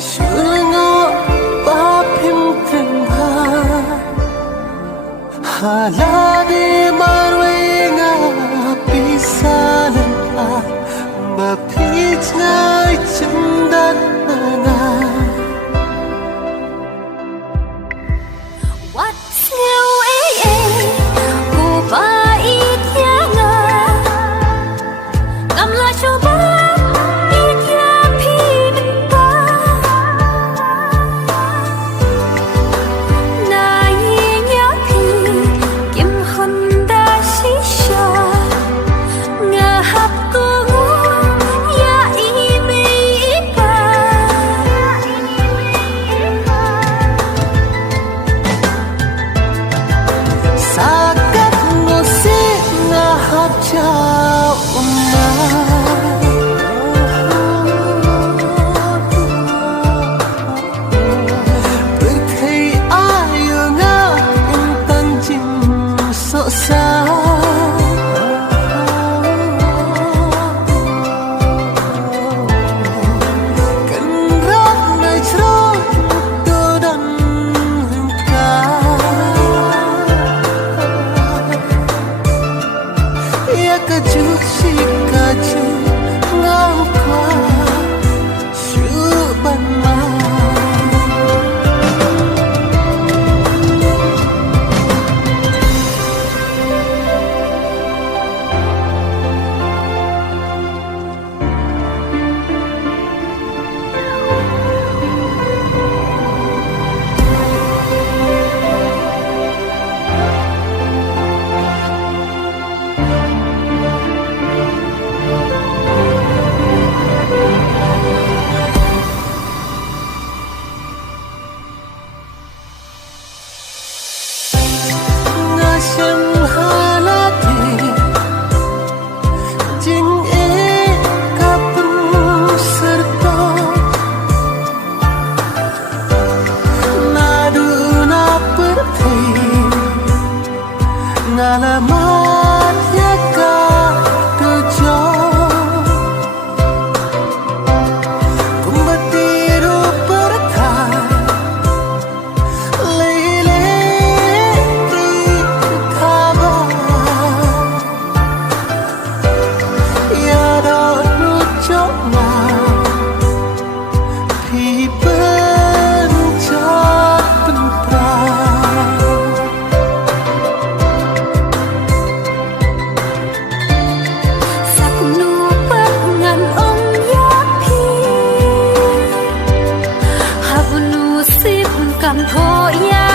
Masyungo papimtengha Haladi marwenga pisalan Mapit na itindat na What's new ku bait ya nga Gamla coba ikya pinta Nainya pi kim honda shisha Ngahap ko ya ime ipa Sakat musik ngahap jauh Berthei ayo nga intan jim soksa Kenrak na jrok dodan hengka Ya kajuk si kajuk ngau kwa syuban ma Ngasem halati jing kapun serta Naduna perthei ngalamat yaka tujo Kumbatiru perthai Lele kaba Ya do chona Phi pen chot pen pra Sakunu pengan om ya pi Habunu sip kan ho ya